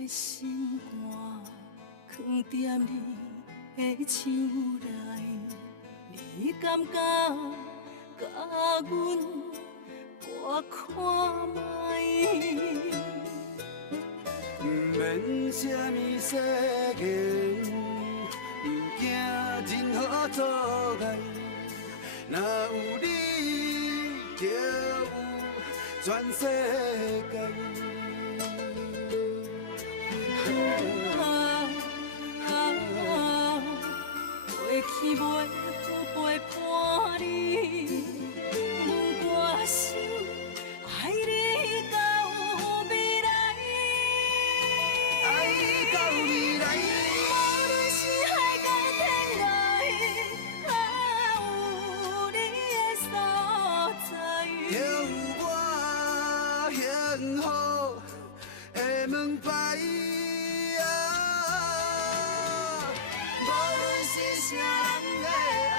的心肝藏在你的手内，你敢觉甲阮我看卖？不免什么世间，不惊任何阻碍，若有你，就有全世界。过去袂有陪伴你，阮决心爱你到未来。爱到未来。无论是海角天涯，有你的所在，就有我幸福的门牌。无论是啥人的爱，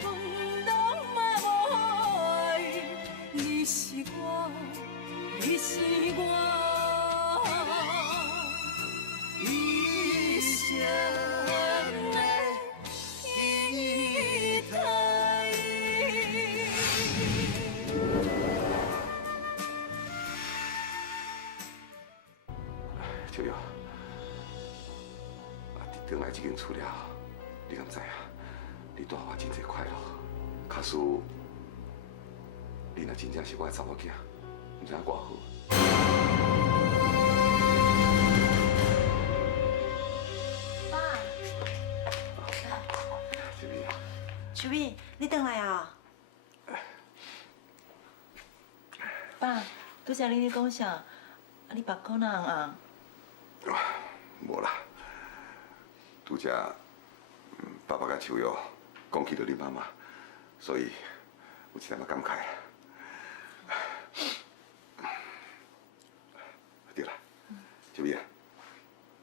阮拢嘛无爱。你是我，你是我。一生的期待。秋瑶，你转来这间厝了，你敢知影？你带我真侪快乐。假使你若真正是我的查某囝，唔知影偌好。秋米啊，秋米，你回来啊？爸，拄则恁咧讲啥？啊，你目孔哪红啊？无啦，拄则爸爸甲秋瑶讲起到你妈妈，所以有一点仔感慨。对啦，秋米啊，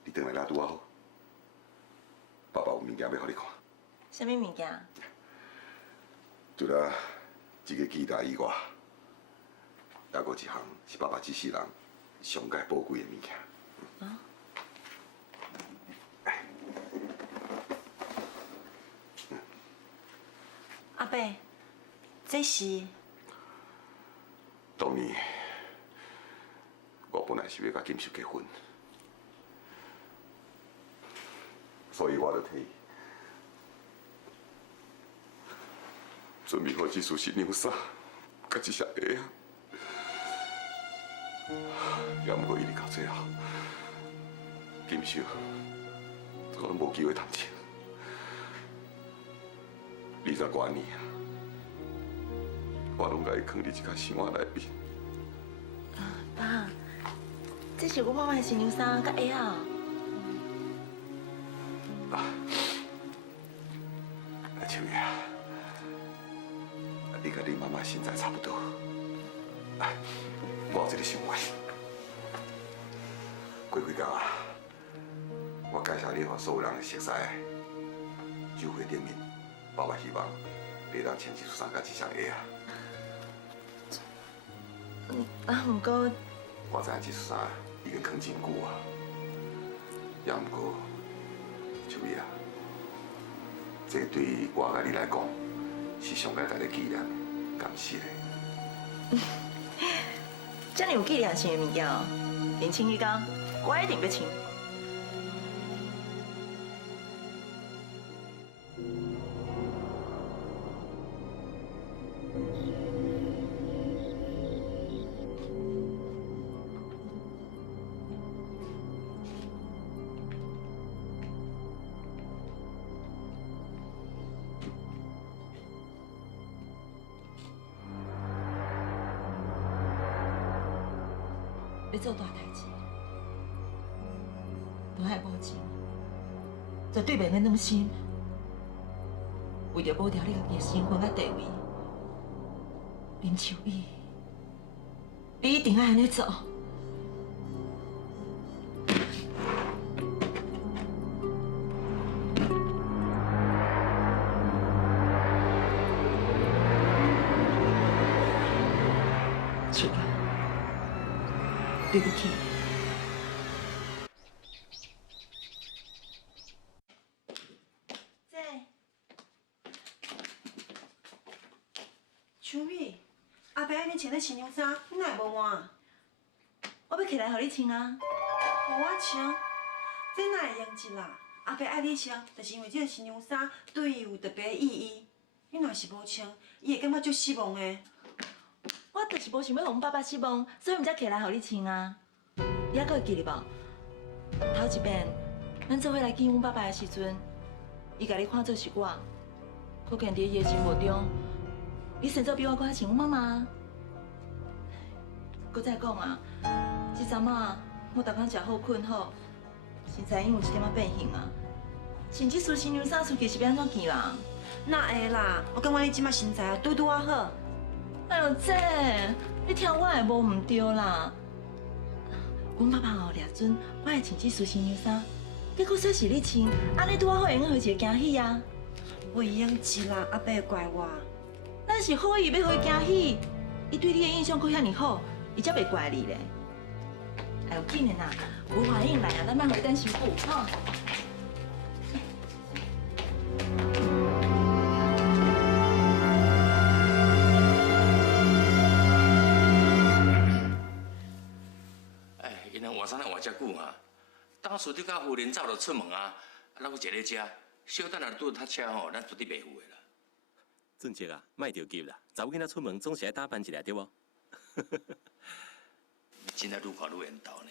你回来啦拄好，爸爸有物件要互你看。啥物物件？除了这个吉他以外，还有一项是爸爸这世人上界宝贵的物件。啊？阿伯，这是？当年我本来是要甲金秀结婚，所以我就替准备好这束新娘纱，甲这双鞋啊。也毋过伊哩到最后，金秀我拢无机会谈情。20多年啊，我拢甲伊藏伫一间箱仔内面。爸，这是我妈妈的新娘衫甲鞋啊。秋月啊，你甲你妈妈身材差不多。我有一个想法，过几天啊，我介绍你予所有人熟悉的酒会顶面，爸爸希望你当穿这束衫甲这双鞋啊。不过我知影这束衫已经藏真久啊，也毋过，秋月啊，这对我甲你来讲是上该值得纪念的，感谢的。这样有纪念性的物件哦，年轻迄天我一定要请。要做大代志，都爱保证，绝对袂免软心。为着保住你家己的身份甲地位，林秋雨，你一定要安尼做。秋雨。对不起，伯爱你穿咧新娘衫，你哪会无换？我要起来互你穿啊。互我穿，这哪会用得啦？阿伯爱你穿，就是因为这个新娘衫对伊有特别的意义。你若是无穿，伊会感觉足失望的。我就是无想要互阮爸爸失望，所以毋才起来互你穿啊。你还阁会记得无？头一遍，咱做伙来见阮爸爸的时阵，伊甲你看做是我，可见伫伊的心目中，你生做比我搁较像阮妈妈。搁再讲啊，这阵仔我逐工食好困好，身材因有一点仔变形啊。穿这束新娘衫出去是要安怎见人？哪会啦？我感觉你即马身材拄拄啊好。哎呦姐，你听我的无毋对啦。阮爸爸哦，掠准我会穿这束新娘衫，结果说是你穿，安尼拄啊好用互伊一个惊喜啊！我会用一啦，阿伯会怪我。咱是好意要互伊惊喜，伊对你的印象搁遐尼好，伊才袂怪你咧。哎呦，紧的啦，无反应来啊，咱莫互伊等辛苦吼。换衫来换遮久啊！当书记甲夫人走就出门啊，咱有一个遮，小等下拄着塞车吼，咱绝对袂赴的啦。俊杰啊，莫着急啦，查某囡仔出门总是爱打扮一下对无？你真正愈看愈缘投呢，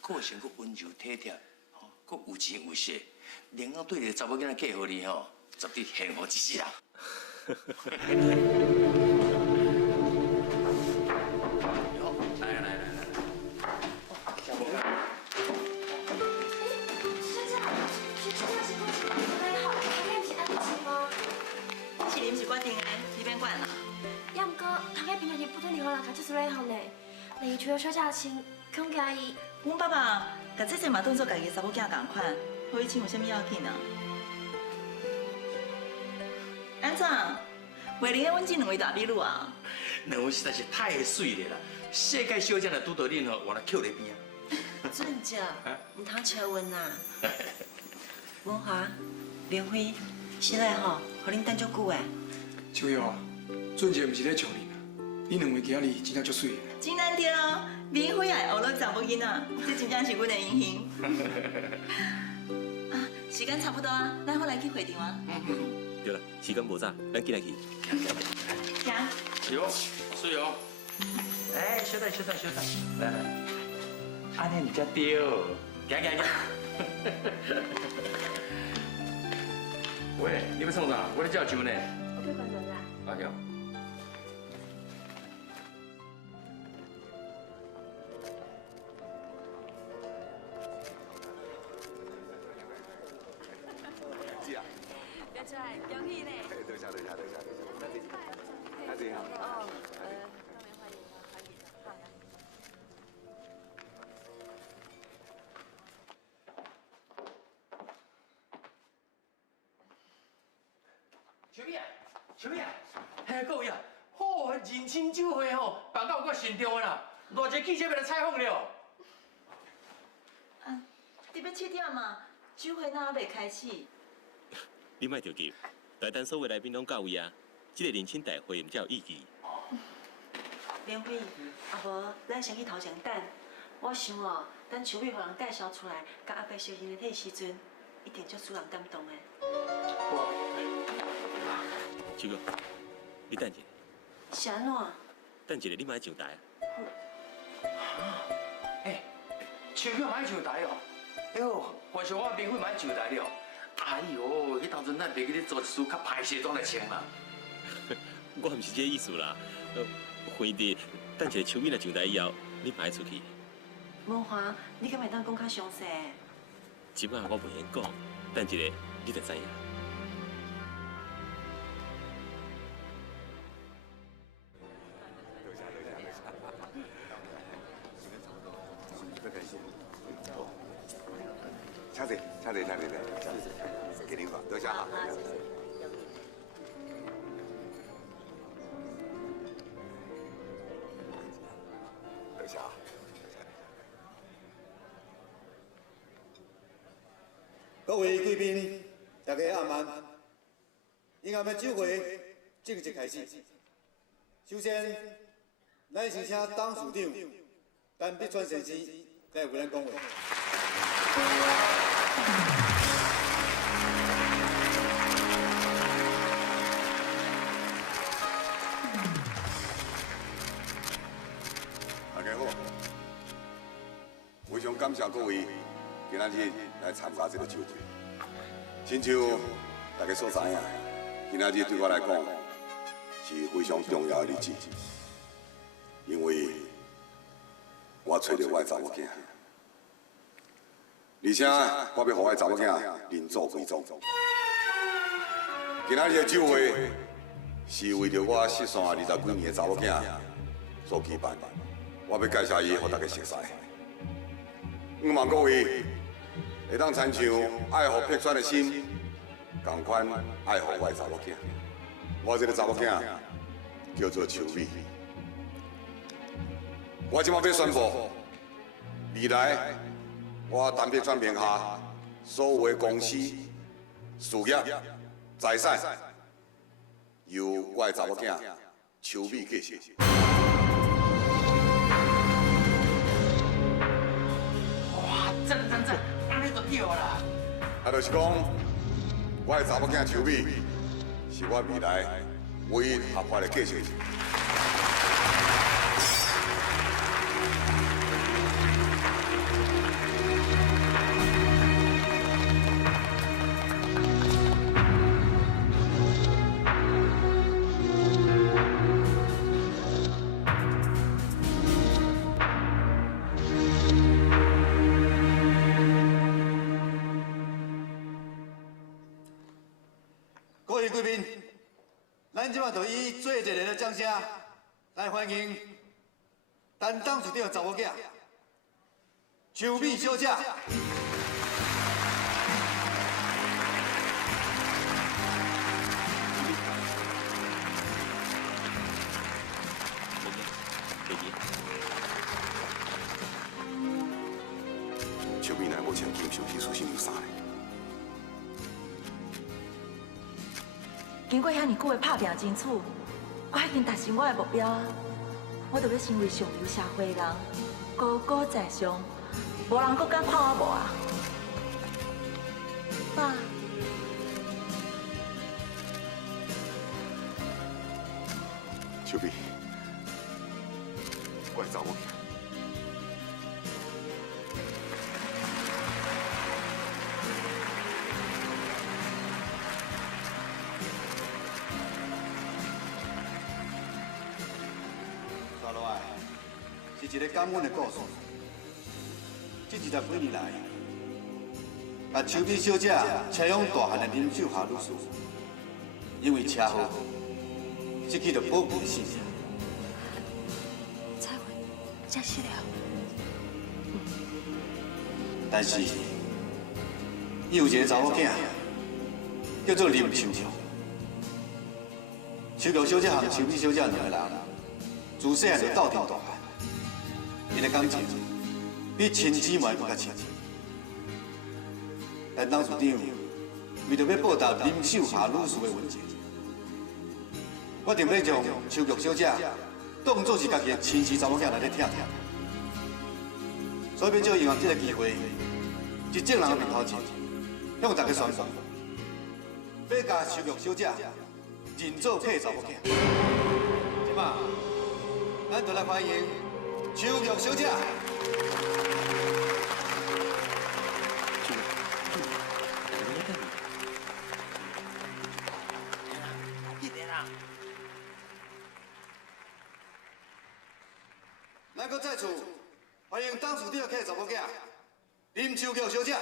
个性佫温柔体贴，吼，佫有钱有势，连我对着查某囡仔嫁互你吼，绝对幸福一世人。决定的，你免管啦。也毋过，头家平常日不对你好人家就是礼服呢。例如除了小姐穿，恐惊伊。阮爸爸甲这些嘛当做家己查某囝同款，互伊穿有啥物要紧啊？安怎？袂离开阮这两位大美女啊？两位实在是太水了啦！世界小姐若拄到恁吼，原来扣在边啊。俊杰，唔通笑阮啦。文华、明辉，是嘞吼，互恁等足久诶。秋瑶啊，俊杰毋是咧笑你啦，你两位今仔日真正足水的。真难对哦，明辉也会学了查某囡仔，这真正是阮的英雄。啊，时间差不多啊，咱好来去会场啊。对了，时间无早，咱进来去。行。哟，水哦。哎，小等，来，安尼唔才对，行。喂，你要创啥？我咧叫酒呢。我去关门啦。阿兄。别出来，恭喜呢！多谢。大姐好。哦，秋叶，嘿，各位啊，好，人亲酒会吼，办到我慎重啦，偌济记者要来采访了。啊，你要7点嘛？酒会哪还袂开始？你莫着急，大单所有来宾拢到位啊，这个认亲大会毋才有意义。明辉，啊无，咱先去头前等。我想哦，等秋美互人介绍出来，甲阿伯小人的体时阵，一定足使人感动的。秋哥，你等一下，是安怎？等一下你莫上台啊。哎，秋叶买上台哦，哎呦，还是我明慧买上台了。哎呦，迄当阵咱袂记咧做一束较歹西装来穿啦。我毋是这意思啦，婚礼等一下秋美若上台以后，你莫爱出去。文华，你敢会当讲较详细？即摆我袂闲讲，等一下你就知影。请坐，给您吧，多谢哈。多谢啊。各位贵宾，大家阿慢，今晚的酒会正式开始。首先，咱先请董事长陈必川先生来为咱讲话。大家好，非常感谢各位今仔日来参加这个酒会。亲像大家所知影，今仔日对我来讲是非常重要的日子，因为我找到我的查某囝，而且我要让我的查某囝认祖归宗。今仔日的酒会是为着我失散20几年的查某囝所举办。我要介绍伊，互大家熟悉。希望各位会当亲像爱护碧川的心，同款爱护我的查某囝。我这个查某囝叫做秋美。我即马要宣布，未来我陈碧川名下所有的公司、事业、财产，由我的查某囝秋美继承。安尼就对啦。啊，就是讲，我的查某囝秋美是我未来唯一合法的继承人。各位贵宾，咱即马就以最热烈的掌声来欢迎陈董事长的查某囝秋美小姐。秋美乃无穿金属技术性有啥呢？经过遐尼久的打拼争取，我已经达成我的目标啊！我就要成为上流社会的人，高高在上，无人阁敢看我无啊！爸，秋美，我的查某囝。接落来是一个感恩的故事。这20几年来，把秋美小姐车养大汉的林秀霞女士，因为车祸失去了宝贵的性命。彩云，真是了。但是，伊有一个查某囝，叫做林秋玉。秋玉小姐和秋美小姐两个人，自细汉就斗阵大汉，因的感情比亲姊妹更加亲。但董事长为着要报答林秀霞女士的恩情，决定要将秋玉小姐当作是家己的亲生查某囝来咧疼疼。所以，要借用这个机会，一正人的面头前，向大家宣布，要甲秋玉小姐认做配查某囝。即马，咱就来欢迎秋玉小姐。咱搁再次欢迎董事长的查某囝林秋玉小姐。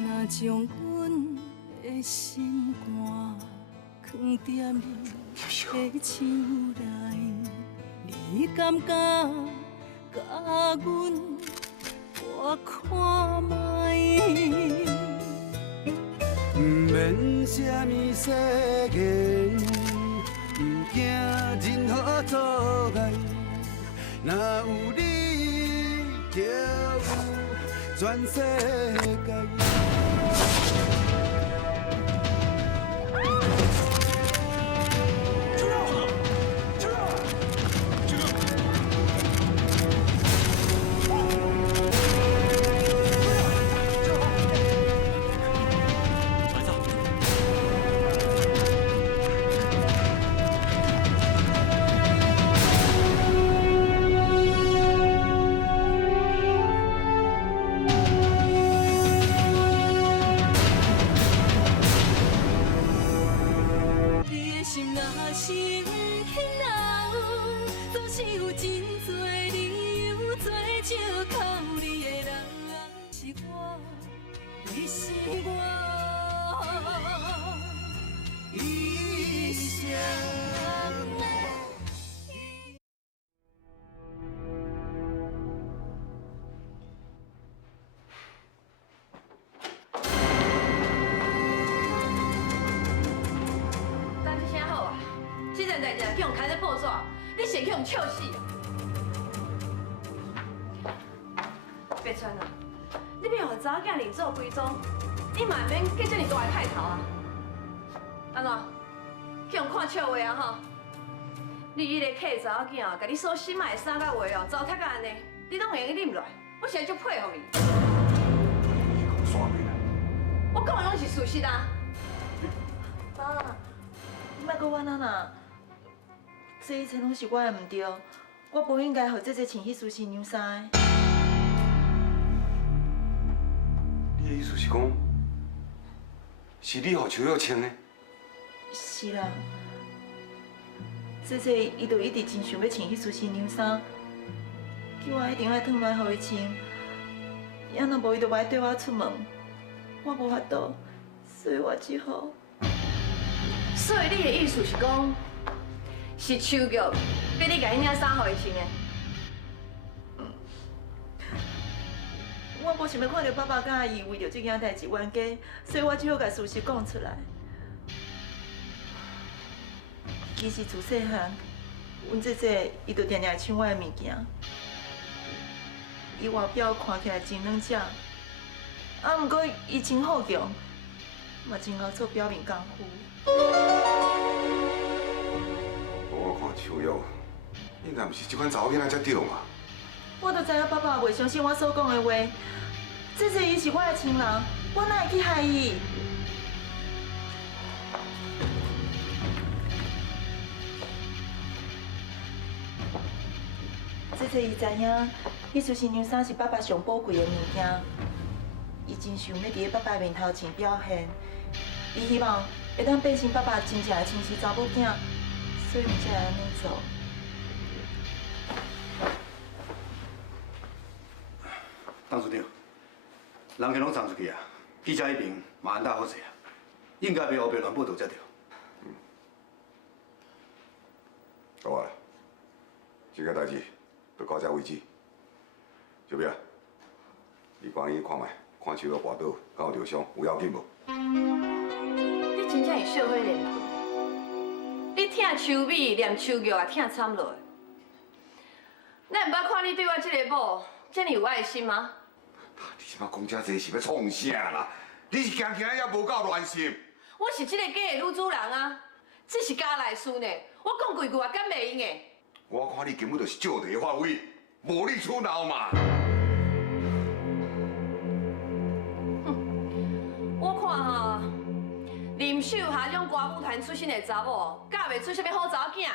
若将阮的心肝藏在你的手内，你敢甲阮我看卖。毋免什么世言，毋惊任何阻碍，若有你就有全世界。去用开在报纸，你先去用笑死啊！别川啊，你别互查某囝另做规装，你嘛免计这么大的派头啊！安怎？去用看笑话啊吼！你迄个客查某囝哦，甲你所心爱的衫甲话哦，糟蹋甲安尼，你拢会用啉落，我实在足佩服你。我讲的拢是事实啊！妈，你莫搁冤枉啦！这一切拢是我的唔对，我不应该互姐姐穿迄输新娘衫的。你的意思是讲，是你互秋瑶穿的？是啦，姐姐伊就一直真想要穿迄输新娘衫，叫我一定要转来互伊穿，要若无伊就袂对我出门，我无法度，所以我只好。所以你的意思是讲？是秋玉逼你甲迄领衫互伊穿的。我无想要看到爸爸甲阿姨为着这件代志冤家，所以我只好甲事实讲出来。其实自细汉，阮姐姐伊就定定抢我的物件，伊外表看起来真软只，毋过伊真好强，嘛真会做表面功夫。我看秋瑶，应该毋是这款查某囡仔才对嘛。我都知影爸爸袂相信我所讲的话，姐姐伊是我的亲人，我哪会去害伊？姐姐伊知影，迄束新娘衫是爸爸上宝贵的物件，伊真想要伫爸爸面头前表现，伊希望会当变成爸爸真正的亲生查某囝。所以我才会安尼做。董事长，人家拢传出去啊，记者迄边嘛安大好势啊，应该袂胡编乱报道才对。好啊，这个代志就到这为止。小表，你赶紧看卖，看手要跋倒，敢有受伤，有要紧无？你真正是小火连盆。你疼秋美，连秋玉也疼惨落。咱毋捌看你对我这个某这么有爱心吗？你即马讲遮济是要创啥啦？你是惊惊也无够乱心。我是这个家的女主人啊，这是家内事呢。我讲几句也敢袂用的。我看你根本就是借题发挥，无理取闹嘛。我看哈，林秀霞这种歌舞团出身的查某，嫁袂出什么好查某囝。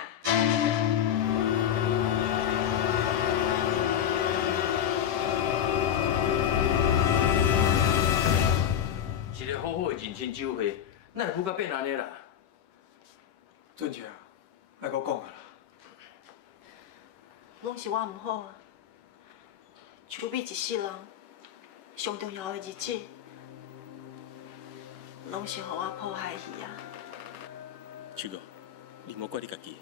一个好好的认亲酒会，哪会不甲变安尼啦？俊杰，莫搁讲啊啦。拢是我唔好啊！秋美一世人上重要的日子，拢是互我破坏去啊！秋哥，你莫怪你家己，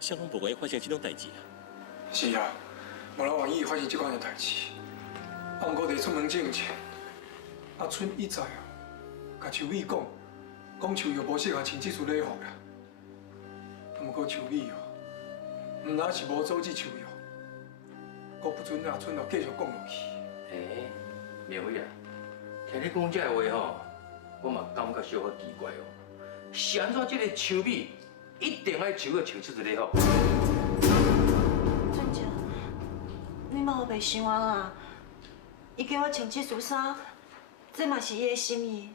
谁拢无愿意发生这种代志啊！是啊，无人愿意发生这款的代志。啊，毋过伫出门之前，阿春一再甲秋美讲秋玉无适合穿这束礼服啦。啊，毋过秋美毋但是无阻止秋玉，阁不准阿春继续讲落去。苗伟啊，听你讲这个话吼，我嘛感觉小可奇怪哦。是安怎这个秋美一定爱秋个穿这束礼服？俊杰，你莫白想我啦。伊叫我穿这束衫，这嘛是伊的心意。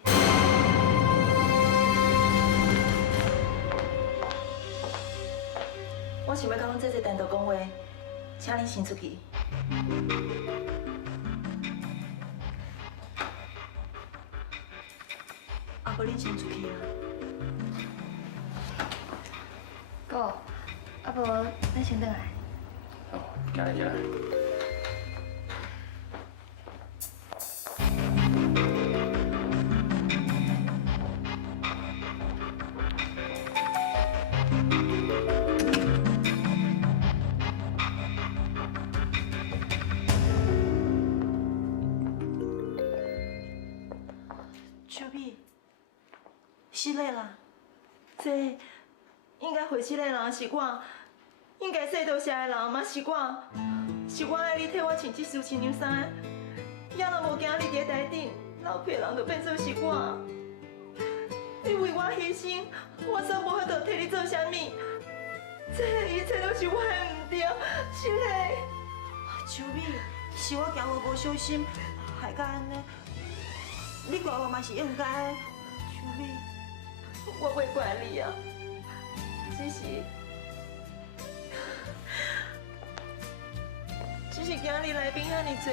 我想要甲阮姐姐单独讲话，请恁先出去。啊，无恁先出去啦。哥，啊无咱先倒来。好，进来进来。秋碧，失礼啦，这应该回失礼人是我，应该说多谢的人嘛是我，是我爱你替我穿这束新娘衫，也若无今日伫台顶，老爸人就变做是我。你为我牺牲，我煞无法度替你做啥物，这一切都是我的唔对，失礼。秋碧，是我行路无小心，害到安尼。你怪我嘛是应该的，秋美，我袂怪你啊，只是今日来宾遐尼多，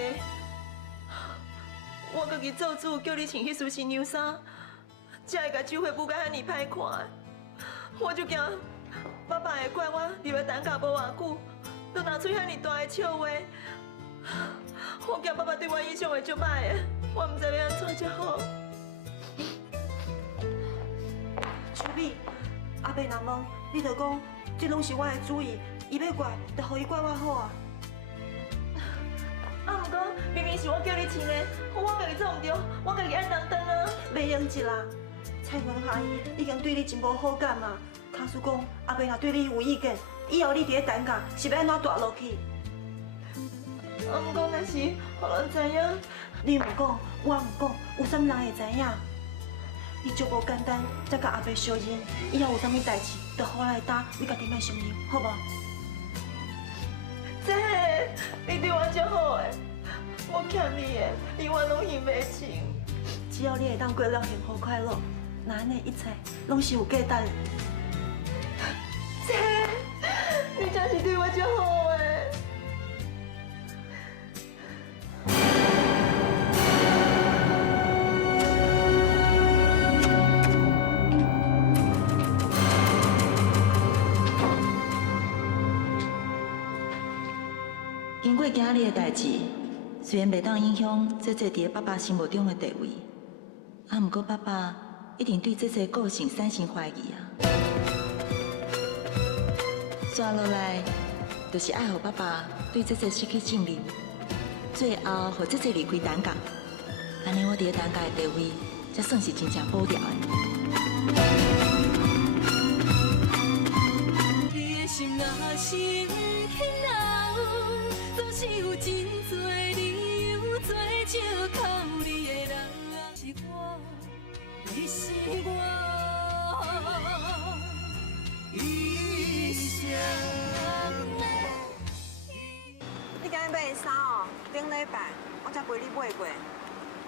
我家己做主叫你穿迄束新娘衫，才会甲酒会舞甲遐尼歹看，我就惊爸爸会怪我入来等下无偌久，就拿出遐尼大的笑话，我惊爸爸对我印象会足歹的。我唔知要安怎才好。秋美，阿伯若问，你就讲，这拢是我的主意，伊要怪，就互伊怪我好啊。啊，毋过明明是我叫你穿的，我家己做唔对，我家己按人当啊。袂用一啦，蔡文阿姨已经对你真无好感啊。卡叔讲，阿伯若对你有意见，以后你伫咧等下是要安怎大落去？啊，毋过若是互人知影。你唔讲，我唔讲，有啥物人会知影？你足无简单，才甲阿伯相认，以后有啥物代志，就互我来担，你家己莫伤心，好无？姐，你对我足好诶，我欠你诶，你我拢还袂清。只要你会当过了幸福快乐，那安尼一切拢是有价值的。姐，你真是对我足好诶。经过今日的代志，虽然袂当影响姐姐伫爸爸心目中的地位，啊，不过爸爸一定对姐姐个性产生怀疑啊。刷落来，就是爱互爸爸对姐姐失去信任，最后互姐姐离开单家，安尼我伫单家的地位才算是真正保掉的。你的心若是不肯留，总是有真多理由做借口。你的人是我，你是我，一生。你今日买的衫哦，顶礼拜我才陪你买过。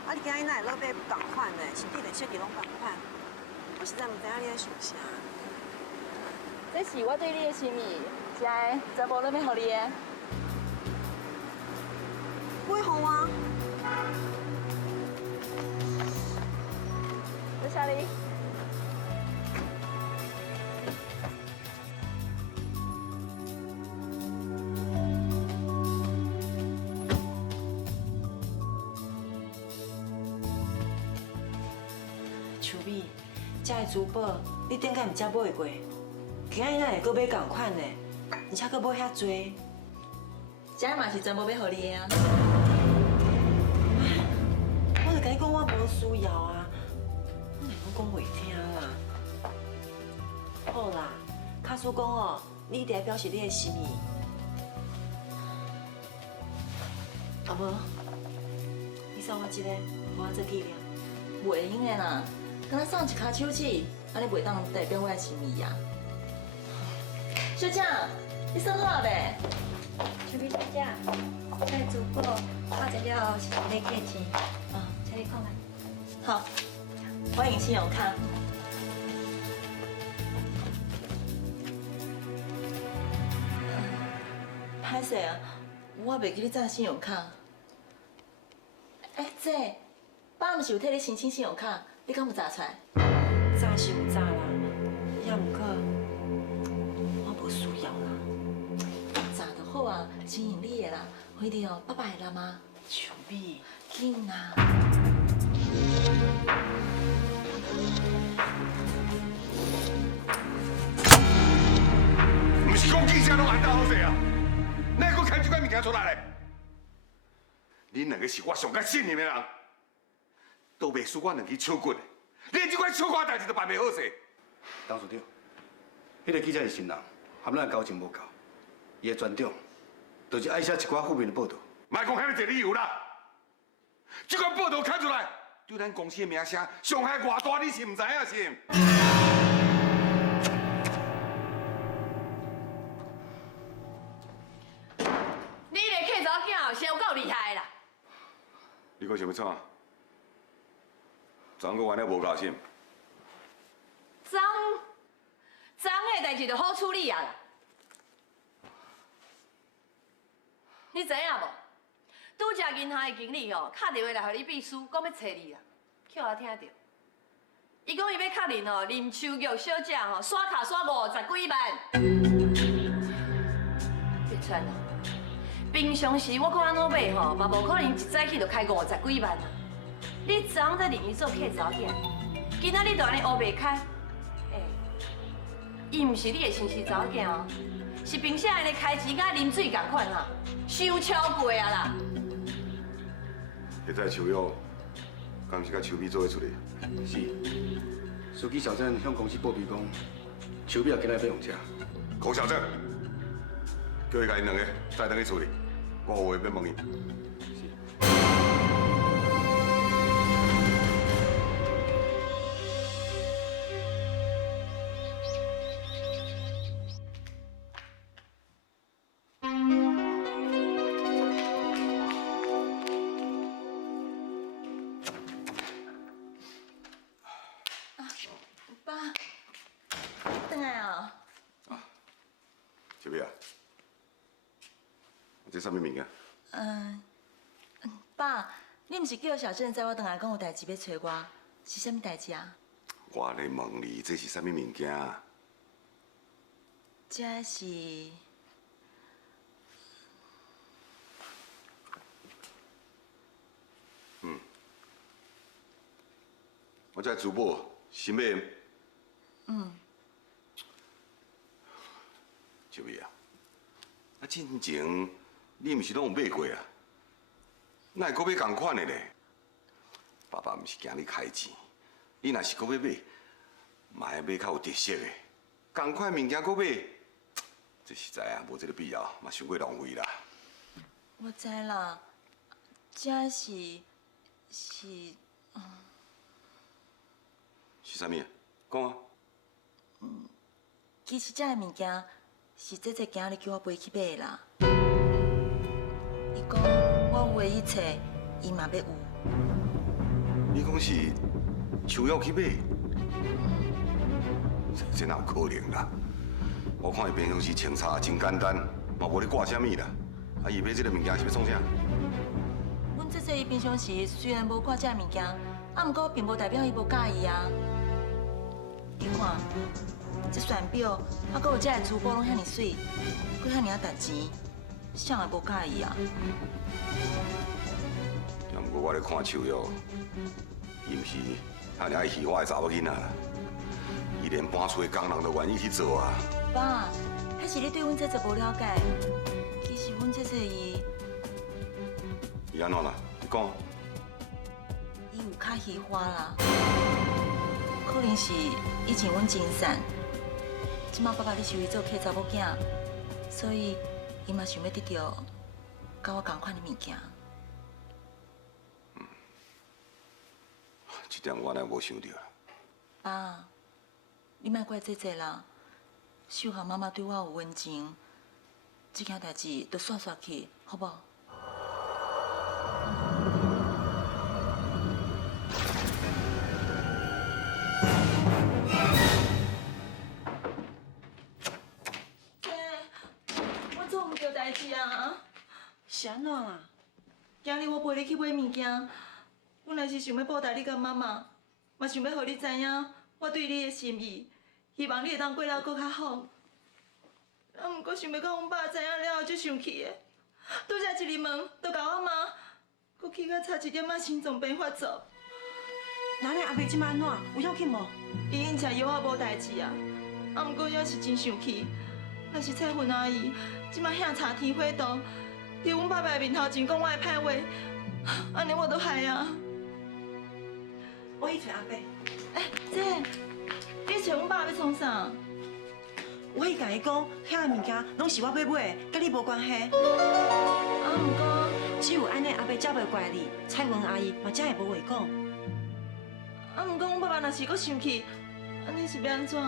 啊，你今日哪会落买不同款的？是你连设计拢同款？我实在唔知影你在想啥。这是我对你的心意，是爱查某要要予你的。买互我？多谢你。秋美，这个珠宝你顶间唔才买过，今日哪会阁买同款的，而且阁买遐多？这嘛是全部要予你的啊。要啊，我哪讲讲袂听啦。好啦，卡叔讲哦，你一定要表示你的心意。啊无，你送我一个，互我做纪念。袂用的啦，敢若送一卡手指，安尼袂当代表我的心意啊。小姐，你算好未？秋碧小姐，在主播画材料是你的客气，请你看看。好，我用信用卡。歹势啊，我袂记你载信用卡。姐，爸毋是有替你申请信用卡，你敢有查出来？早是有查啦，也毋过我无需要啦。查就好啊，先用你的啦，回头哦，爸爸会揽啊。秋碧，紧啊！不是讲记者拢按到好势啊，哪会阁牵这款物件出来咧？恁两个是我上较信任的人，都袂输我两支手骨的，连这款小可代志都办袂好势。董事长，迄个记者是新人，含咱交情无够，伊的专长就是爱写一寡负面的报道。莫讲遐尼侪理由啦，这款报道刊出来，对咱公司的名声伤害偌大，你是唔知影是？你个客查囝是有够厉害啦！你讲想要创？昨昏玩了无高兴。脏的代志就好处理啊啦。你知影无？拄则银行的经理哦，打电话来互你秘书，讲要找你啊，叫我听到。伊讲伊要确认哦，林秋玉小姐哦，刷卡刷50几万。别川哦，平常时我看安怎买吼，嘛无可能一早起就开50几万啊。你昨昏在另一做客查囝，今仔日就安尼乌白开。伊毋是你的亲戚查囝哦，是平时安尼开钱甲啉水共款啦，伤超过啊啦。现在秋玉，敢是甲秋碧做伙出来？是，书记小郑向公司报备讲，秋碧也今日要用车。柯小郑，叫伊甲因两个带回去处理，我有话要问伊。秋碧啊，这啥物物件？爸，你毋是叫小郑载我回来，讲有代志要找我，是啥物代志啊？我咧问你，这是啥物物件？这是我这珠宝新买的。秋碧啊，进前你毋是拢有买过啊？哪会阁买同款的咧？爸爸毋是惊你开钱，你若是阁要买，嘛要买较有特色的，同款物件阁买，这实在啊，无这个必要，嘛伤过浪费啦。我知啦，这是啥物？讲啊！其实这个物件是姐姐今日叫我陪去买的啦。伊讲我有的伊找，伊嘛要有。你讲是秋玉去买？这哪有可能啦？我看伊平常时穿插真简单，嘛无咧挂啥物啦。啊，伊买这个物件是要创啥？阮姐姐伊平常时虽然无挂这物件，啊，毋过并无代表伊无介意啊。你看，这旋表，啊，搁有这个珠宝拢遐尼水，搁遐尼啊值钱，谁会无介意啊？也毋过我咧看秋玉，伊毋是遐尼爱喜欢的查某囡仔啦。伊连搬厝的工人都愿意去做啊。爸，迄是你对阮姐姐无了解。其实阮姐姐伊安怎啦？你讲。伊有较虚华啦，可能是以前阮真善，即马爸爸你收伊做客查某囝，所以伊嘛想要得到甲我同款的物件。这点我乃无想到。爸，你莫怪姐姐啦，秀霞妈妈对我有温情，这件代志就煞煞去，好不？我做唔到代志啊！是安怎啊？今日我陪你去买物件，本来是想要报答你甲妈妈，嘛想要互你知影我对你的心意，希望你会当过了搁较好。啊，毋过想要到阮爸知影了后，就生气的，拄则一入门就甲我骂，搁去甲差一点仔心脏病发作。那你阿伯即摆安怎？有要紧无？伊因食药我无代志啊，啊，毋过也是真生气。若是彩云阿姨即摆遐差天火度，伫阮爸爸的面头前讲我的歹话，安尼我都害啊！我去找阿伯。姐，你找阮爸要创啥？我去甲伊讲，遐个物件拢是我要买的，甲你无关系。啊，毋过只有安尼阿伯才袂怪你，彩云阿姨嘛才会无话讲。啊，毋过阮爸爸若是搁生气，安尼是要安怎？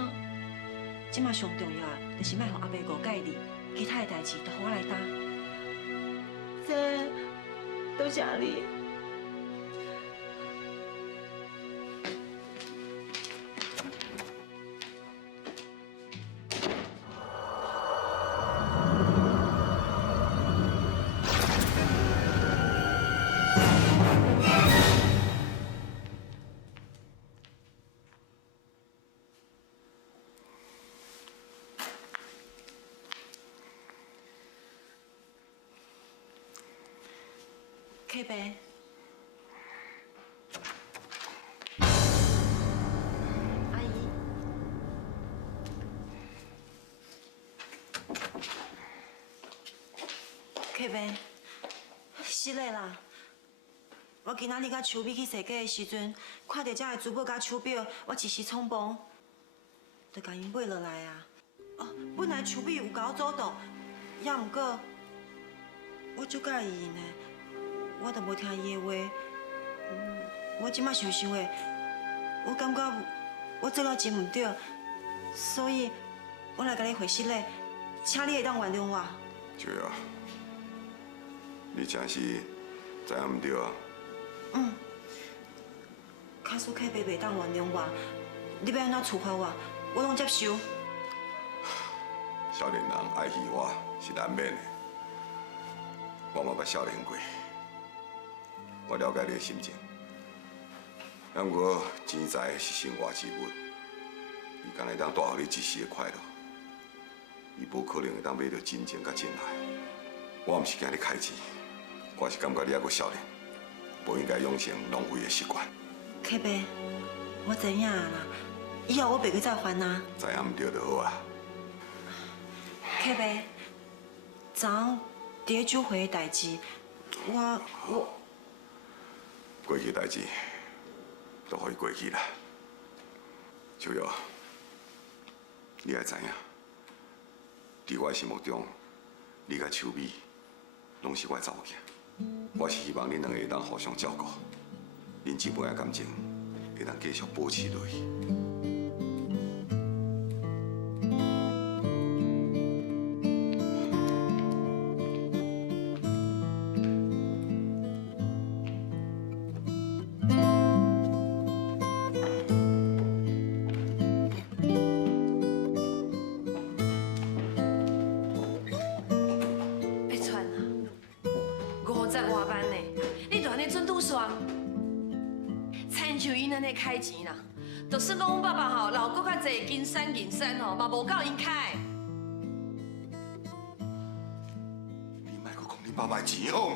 即马上重要的，就是莫互阿伯误解你，其他的代志都互我来担。姐，多谢你。客伯，阿姨，客伯，失礼啦。我今仔日甲手尾去踅街的时阵，看到遮个珠宝甲手表，我一时匆忙，就甲因买落来啊。哦，本来手尾有甲我阻挡，也毋过我足介意因的。我都无听伊的话，我即摆想想的，我感觉我做了真唔对，所以我来甲你回失礼，请你会当原谅我。对啊，你真是知影唔对啊？假使客伯袂当原谅我，你要安怎处罚我，我拢接受。少年人爱戏我是难免的，我嘛捌少年过。我了解你的心情，不过钱财是生活之本，伊敢会当带予你一时的快乐，伊无可能会当买到真情甲真爱。我毋是惊你开钱，我是感觉你还阁少年，无应该养成浪费的习惯。客伯，我知影啦，以后我袂去再犯啊。知影毋对就好啊。客伯，昨昏伫咧酒会的代志，我。过去的代志都可以过去啦。秋瑶，你也知影，伫我心目中，你甲秋美拢是我的查某囝。我是希望恁两个会当互相照顾，恁这份的感情会当继续保持落去。开钱啦，就算讲阮爸爸吼留搁较济金山吼，嘛无够因开。你莫阁讲恁爸爸的钱好，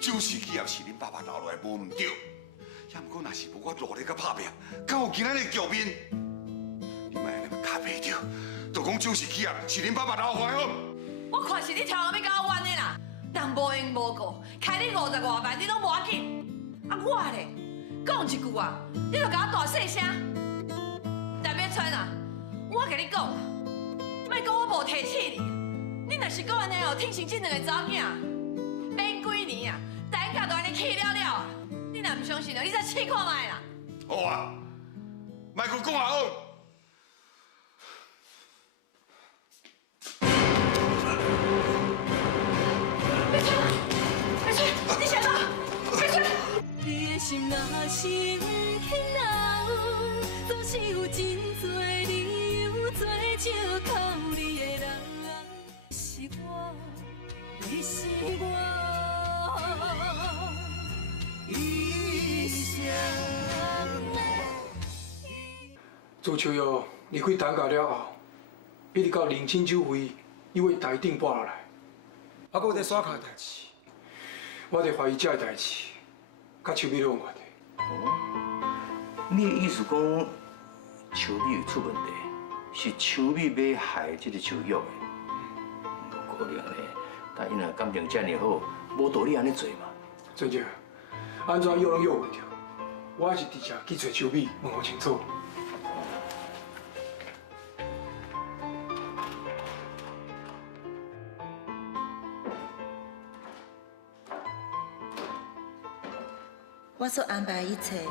酒市企业是恁爸爸留落来无毋对，也毋过若是无我努力甲打拼，敢有今仔日局面？你莫安尼卡袂着，就讲酒市企业是恁爸爸留下来好。我看是你挑后要甲我冤的啦，人无因无果，开你50外万，你拢无要紧。啊我咧，讲一句啊，你就甲我大细声。陈美川啊，我甲你讲啊，莫讲我无提醒你，你若是讲安尼哦，挺成这两个查某囝，免几年啊，大家都安尼气了了啊！你若唔相信哦，你再试看卖啦。好啊，莫去讲啊！你想到？你的心若是不肯留，总是有真多理由做借口。你的人是我，你是我，一生自秋瑶离开陈家了后，一直到认亲酒会，伊为台顶搬落来，还佫有在耍卡的代志，我就怀疑这个代志，甲秋美有关系。你的意思讲，秋美有出问题，是秋美要害这个秋玉的？无可能呢，但伊若感情这么好，无道理安尼做嘛。真正，安怎约拢约袂着，我还是直接去找秋美问个清楚。我所安排的一切，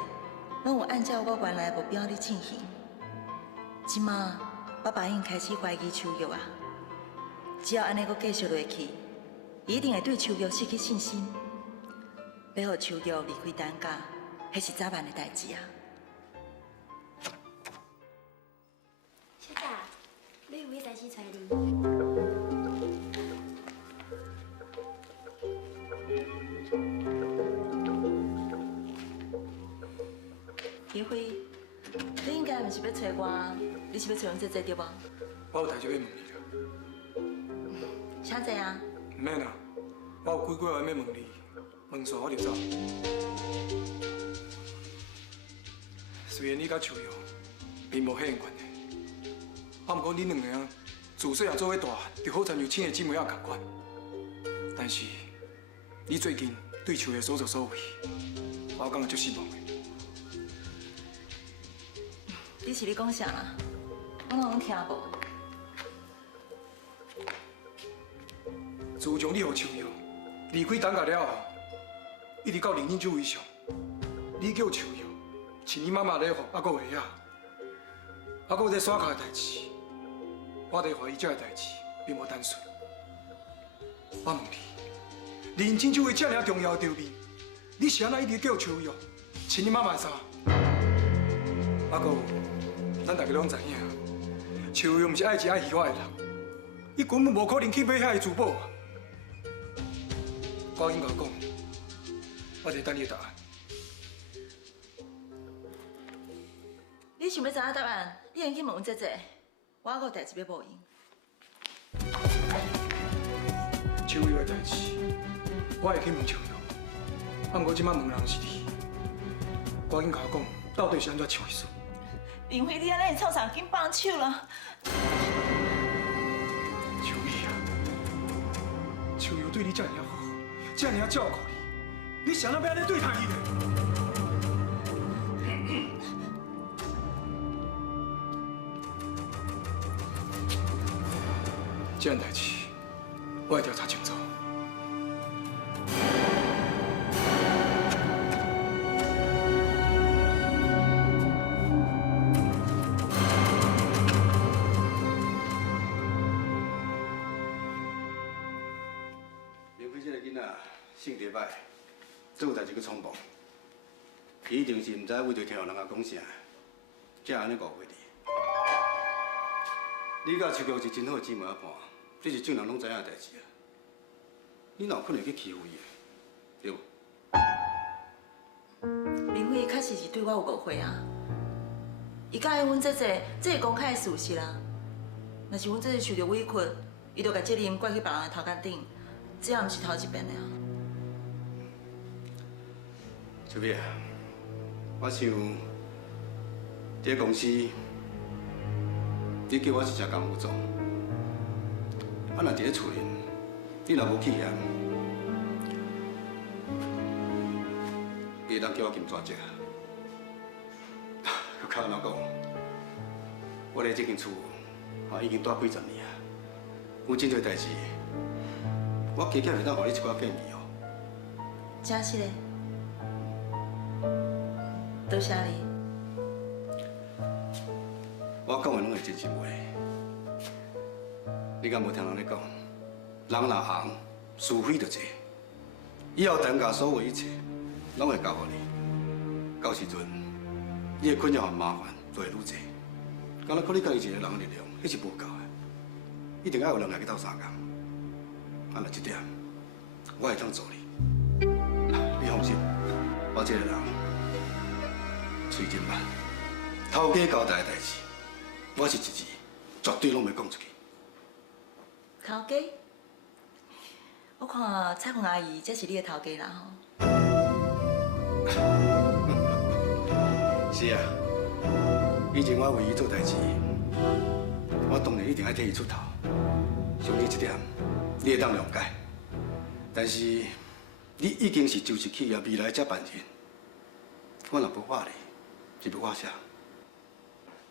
拢有按照我原来的目标咧进行。即马，我爸已经开始怀疑秋玉啊。只要安尼阁继续落去，伊一定会对秋玉失去信心。要互秋玉离开陈家，迄是早晚的代志啊。小姐，你有咩代志找你？余辉，你应该毋是要找我，你是要找阮姐姐对无？我有代志要问你啦。啥济啊？唔免啦，我有几句话要问你，问煞我就走。虽然你甲秋瑶并无血缘关系，啊，不过恁两个啊，自细汉做伙大，就好像有亲的姊妹仔同款。但是你最近对秋瑶所作所为，我感觉足失望的。你是咧讲啥啦？我拢听无。自从你和秋瑶离开陈家了后，一直到认亲酒会上，你叫秋瑶请你妈妈礼服，还佫鞋啊，还佫有在耍卡的代志，我伫怀疑这个代志并无单纯。我问你，认亲酒会这尔重要的场面，你是安怎一直叫秋瑶请你妈妈的衫？还佫有，咱大家拢知影，秋瑶毋是爱食爱喜欢的人，伊根本无可能去买遐个珠宝。我紧甲我讲，我在等你的答案。你想要知影答案，你先去问阮姐姐，我还有代志要报应。秋瑶的代志，我会去问秋瑶。啊，不过即摆问人是你，我紧甲我讲，到底是安怎一回事？林辉，你安尼创啥紧放手啦？秋美啊，秋瑶对你这样好，这样照顾你，你想要要安尼对待伊呢？这样代志，我会调查清楚。林飞这个囡仔性格歹，做代志佫冲动，伊一定是毋知为着听人家讲啥，才安尼误会你。你甲秋瑶是真好的姊妹仔伴，这是众人拢知影的代志啊。你哪有可能去欺负伊的，对无？林辉确实是对我有误会啊。伊甲阮姐姐，这是公开的事实啦。若是阮姐姐受到委屈，伊就把责任怪去别人的头壳顶，这也毋是头一遍的啊。秋美啊，我想伫公司，你叫我是只工务做，啊，若伫咧厝里，你若无去遐，会当叫我金怎食？佮靠人讲，我伫这间厝已经住几10年啊，有真侪代志，我加减会当互你一寡建议哦。真是嘞，多谢你。我讲的拢是真心话。你敢无听人咧讲？人若红，是非就多。以后陈家所有一切，拢会交互你。到时阵，你的困扰和麻烦就会愈多。敢若靠你家己一个人的力量，迄是无够的。一定要有人来去斗相共。啊，若这点，我会当助你。你放心，我这个人嘴真慢，头家交代的代志，我是一字绝对拢袂讲出去。头家，我看彩虹阿姨这是你的头家啦吼。是啊，以前我为伊做代志，我当然一定爱替伊出头。相信这点，你会当谅解。但是你已经是周氏企业未来接班人，我若不话你，就不话啥。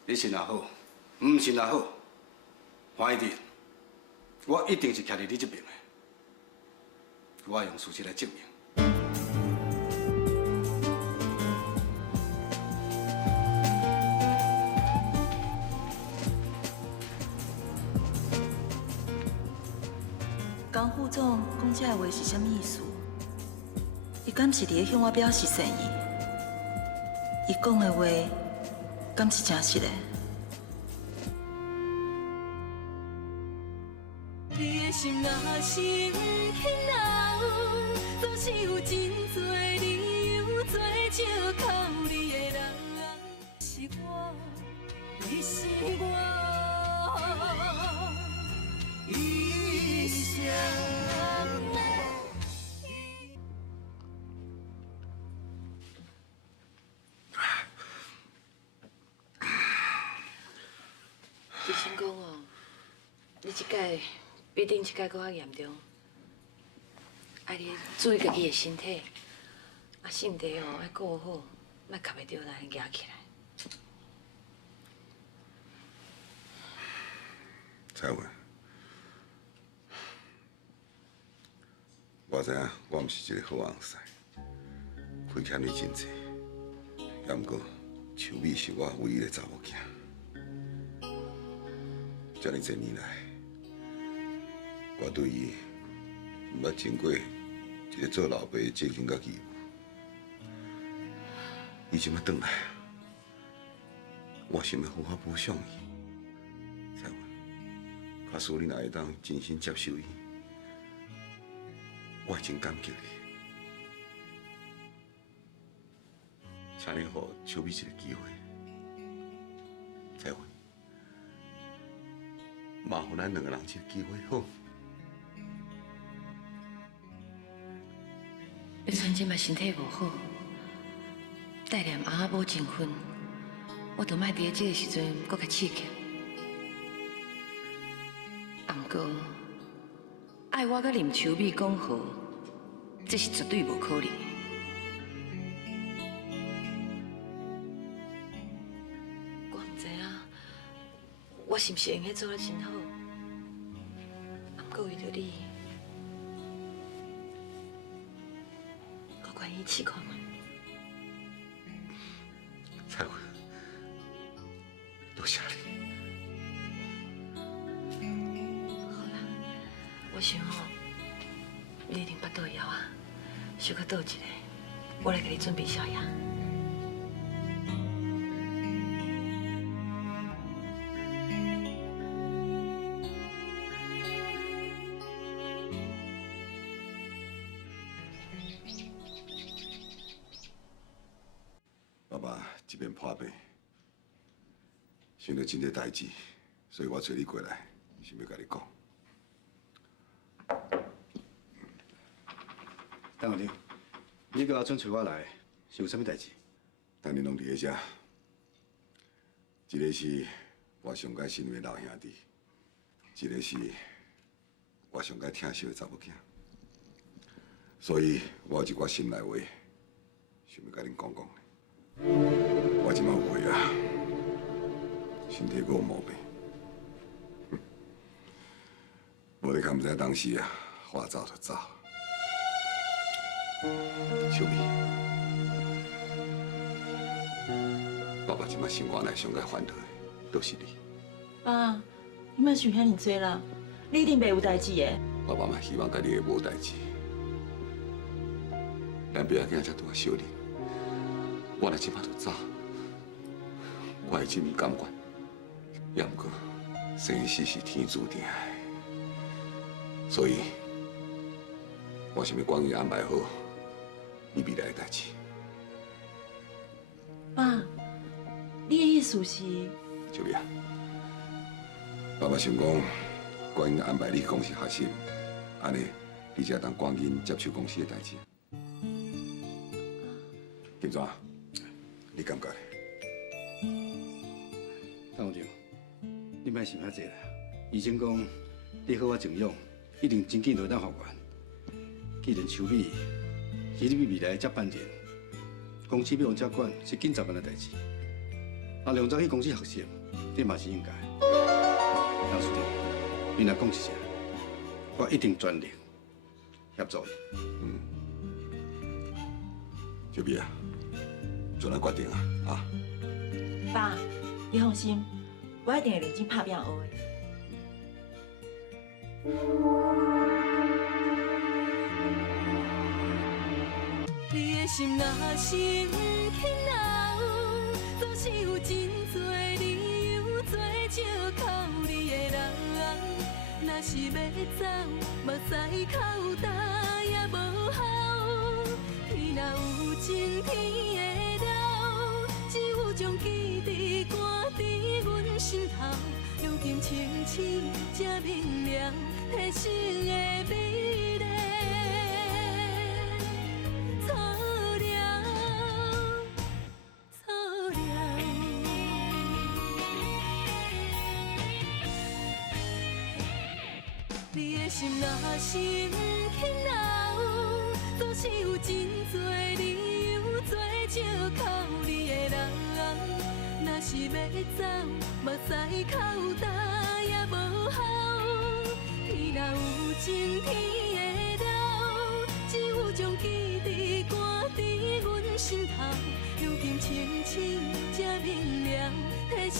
你信也好，唔信也好，反正我一定是徛伫你这边的。我用事实来证明。江副总讲这话是啥物意思？伊敢是伫咧向我表示善意？伊讲的话，敢是真实的？你的心若是不肯留，总是有真多理由做借口。你的人是我，你是我。一生的。医生讲哦，你这届比顶一届搁较严重，爱你注意家己的身体，啊身体哦要顾好，莫卡袂着咱压起来。彩文。我知影我毋是一个好翁婿，亏欠你真济。也毋过，秋美是我唯一的查某囝。遮尔侪年来，我对伊毋捌尽过一个做老爸的责任甲义务。伊今仔转来，我想要好好补偿伊。彩文，假使你若会当真心接受伊。我会真感激你，请你给秋美一个机会，彩文，麻烦咱两个人一个机会好。你趁即摆身体无好，带念阿某结婚，我就莫伫咧这个时阵搁较刺激。啊，毋过爱我甲林秋美讲好。这是绝对无可能的。我唔知影，我是不是用迄做得真好？啊，不过为着你，我愿意试看看。彩文，多谢你。好啦，我想吼，你一定巴肚枵啊。想搁倒一个，我来给你准备宵夜。爸爸这边破病，想到真多代志，所以我找你过来，想要甲你讲。邓校长，你跟阿春找我来，是有啥物代志？当年拢伫咧遮，一个是我上界信任的老兄弟，一个是我上界疼惜的查某囝，所以我有一寡心内话，想要甲恁讲讲。我即马有岁啊，身体阁有毛病，无你看毋知当时啊，话走就走。小美，爸爸即马生活内上该烦恼的，都是你。爸，你莫想遐尼多啦，你一定袂有代志的。爸爸嘛希望家己会无代志，咱不要囝才拄啊小人，我若即马就走，我会真唔甘愿。也毋过，生死是天注定的，所以我想要帮伊安排好伊未来的代志。爸，你的意思是？小美啊，爸爸想讲，管因安排你公司学习，安尼你才当赶紧接手公司的代志。金庄，你感觉呢？唐校长，你莫想遐济啦。医生讲你好我静养，一定真紧就会当复原。既然邱美是你未来的接班人，公司要往遮管是紧10万的代志。啊，梁早去公司学习，这嘛是应该。唐处长，你若讲一声，我一定全力协助你。小美啊，做咱决定啊！啊！爸，你放心，我一定会认真拍拼学的。你的心若是不轻留，总是有真多理由做借口你的人。若是要走，目屎口干也无效。天若有情，天会留，只有将记忆赶伫阮心头。如今清醒才明了，人生的美丽。你的心若是不轻留，总是有真多理由做借口你的人。若是要走，目屎口干也无效。天若有情，天会留，只有将记忆赶伫阮心头。如今清醒才明了，人生